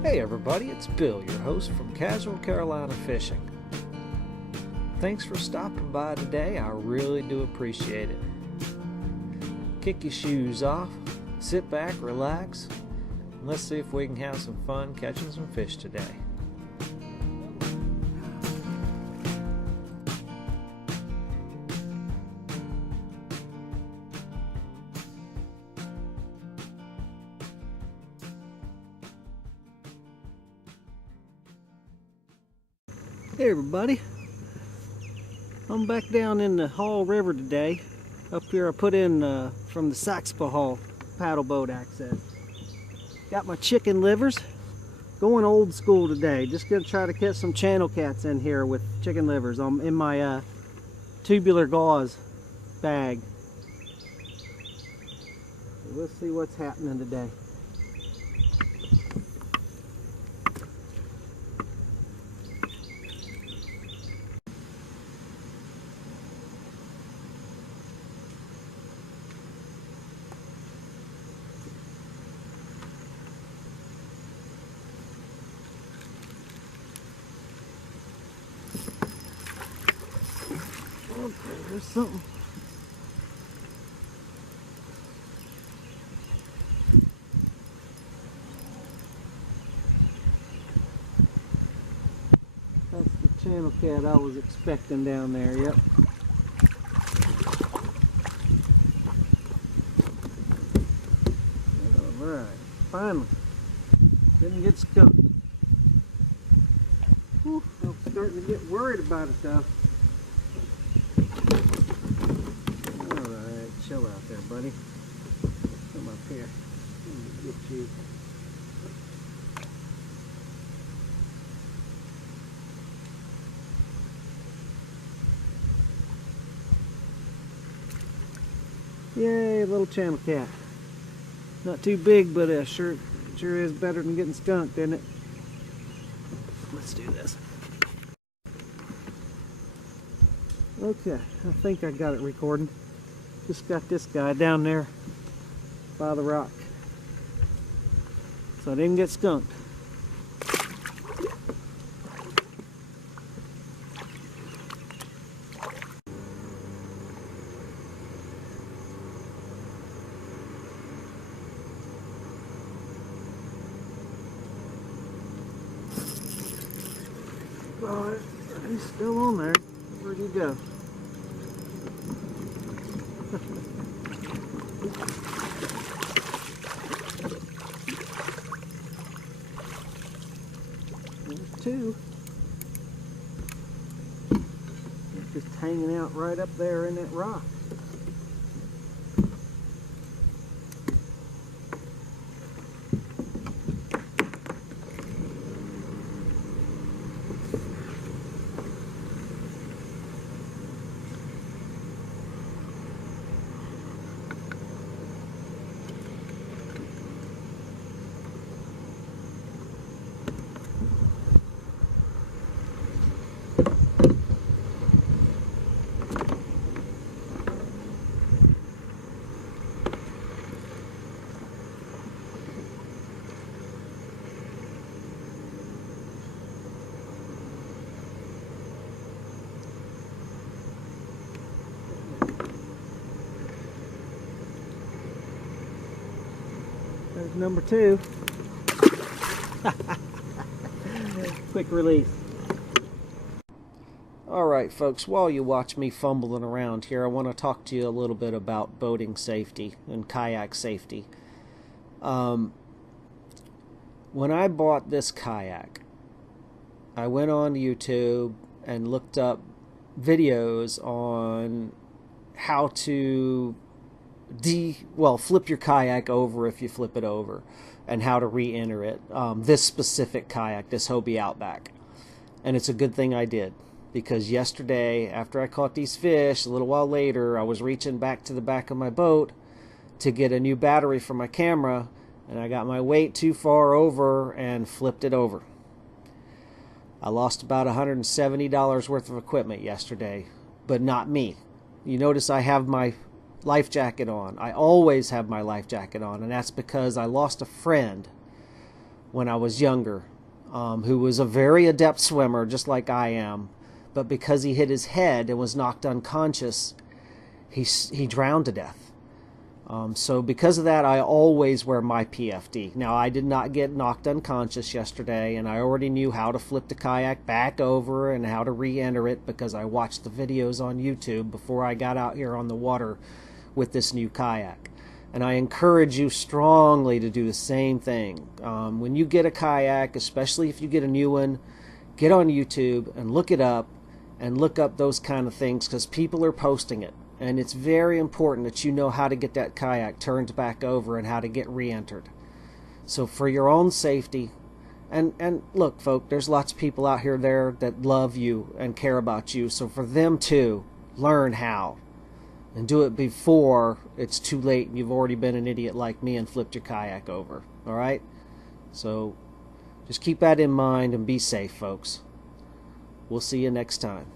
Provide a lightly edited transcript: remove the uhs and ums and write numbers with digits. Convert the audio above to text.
Hey everybody, it's Bill, your host from Casual Carolina Fishing. Thanks for stopping by today, I really do appreciate it. Kick your shoes off, sit back, relax, and let's see if we can have some fun catching some fish today. Hey everybody, I'm back down in the Hall River today. Up here I put in from the Saxpa Hall paddle boat access. Got my chicken livers, going old school today. Just gonna try to catch some channel cats in here with chicken livers. I'm in my tubular gauze bag. So let's see what's happening today. Okay, there's something. That's the channel cat I was expecting down there, yep. Alright, finally. Didn't get skunked. Whew, I'm starting to get worried about it though. Alright, chill out there, buddy. Come up here. Let me get you. Yay, little channel cat. Not too big, but sure is better than getting skunked, isn't it? Let's do this. Okay, I think I got it recording. Just got this guy down there by the rock. So I didn't get skunked. Oh, he's still on there. Where'd he go? There's two. They're just hanging out right up there in that rock. There's number two. Quick release. Alright folks, while you watch me fumbling around here, I want to talk to you a little bit about boating safety and kayak safety. When I bought this kayak, I went on YouTube and looked up videos on how to flip your kayak over if you flip it over, and how to re-enter it. This specific kayak, this Hobie Outback. And it's a good thing I did, because yesterday, after I caught these fish, a little while later, I was reaching back to the back of my boat to get a new battery for my camera, and I got my weight too far over and flipped it over. I lost about $170 worth of equipment yesterday, but not me. You notice I have my life jacket on. I always have my life jacket on, and that's because I lost a friend when I was younger, who was a very adept swimmer, just like I am. But because he hit his head and was knocked unconscious, he drowned to death. So because of that, I always wear my PFD. Now, I did not get knocked unconscious yesterday, and I already knew how to flip the kayak back over and how to re-enter it because I watched the videos on YouTube before I got out here on the water with this new kayak. And I encourage you strongly to do the same thing. When you get a kayak, especially if you get a new one, get on YouTube and look it up and look up those kind of things because people are posting it. And it's very important that you know how to get that kayak turned back over and how to get re-entered. So for your own safety, and look, folk, there's lots of people out here there that love you and care about you. So for them too, learn how. And do it before it's too late and you've already been an idiot like me and flipped your kayak over. Alright? So just keep that in mind and be safe, folks. We'll see you next time.